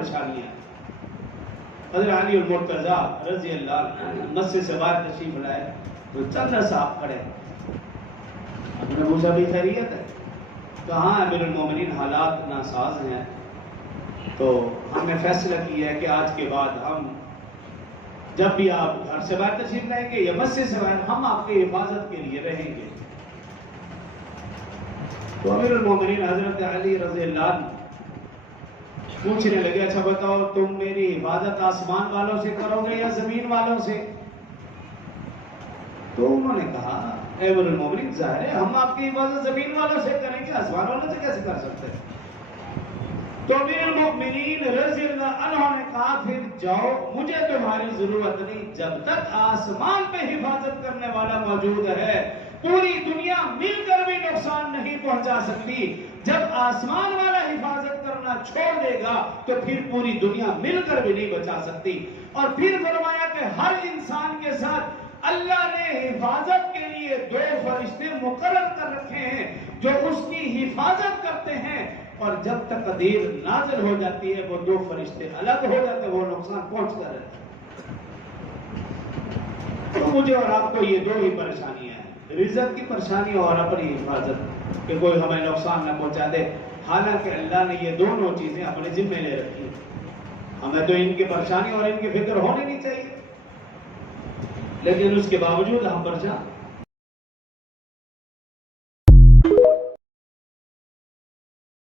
پریشانیاں ہیں۔ حضرت علی المرتضیٰ رضی اللہ عنہ مسجد سے باہر تشریف لائے تو چند صاحب کھڑے، انہوں نے پوچھا بھی خیریت ہے؟ کہاں امیر المومنین حالات ناساز ہیں، تو ہم نے فیصلہ کیا ہے کہ آج کے بعد ہم جب بھی آپ گھر سے باہر تشریف لائیں گے یا مسجد سے باہر، ہم آپ کی حفاظت کے لیے رہیں گے۔ تو امیر المومنین حضرت علی رضی اللہ عنہ پوچھنے لگے، اچھا بتاؤ تم میری حفاظت آسمان والوں سے کرو گے یا زمین والوں سے؟ تو انہوں نے کہا اے امیر المومنین ظاہر ہے ہم آپ کی حفاظت زمین والوں سے کریں گے، آسمان والوں سے کیسے کر سکتے ہیں؟ تو امیر المومنین رضی اللہ عنہ نے کہا پھر جاؤ، مجھے تمہاری ضرورت نہیں، جب تک آسمان پہ حفاظت کرنے والا موجود ہے پوری دنیا مل کر بھی نقصان نہیں پہنچا سکتی۔ جب آسمان والا حفاظت کرنا چھوڑ دے گا تو پھر پوری دنیا مل کر بھی نہیں بچا سکتی۔ اور پھر فرمایا کہ ہر انسان کے ساتھ اللہ نے حفاظت کے لیے 2 فرشتے مقرر کر رکھے ہیں جو اس کی حفاظت کرتے ہیں، اور جب تک تقدیر نازل ہو جاتی ہے وہ 2 فرشتے الگ ہو جاتے ہیں، وہ نقصان پہنچتا رہتا ہے۔ تو مجھے اور آپ کو یہ 2 ہی پریشانیاں ہیں، رزق کی پریشانی اور اپنی حفاظت کہ کوئی ہمیں نقصان نہ پہنچا دے، حالانکہ اللہ نے یہ دونوں چیزیں اپنے ذمہ لے رکھی ہیں۔ ہمیں تو ان کی پریشانی اور ان کی فکر ہونی نہیں چاہیے، لیکن اس کے باوجود ہم پریشان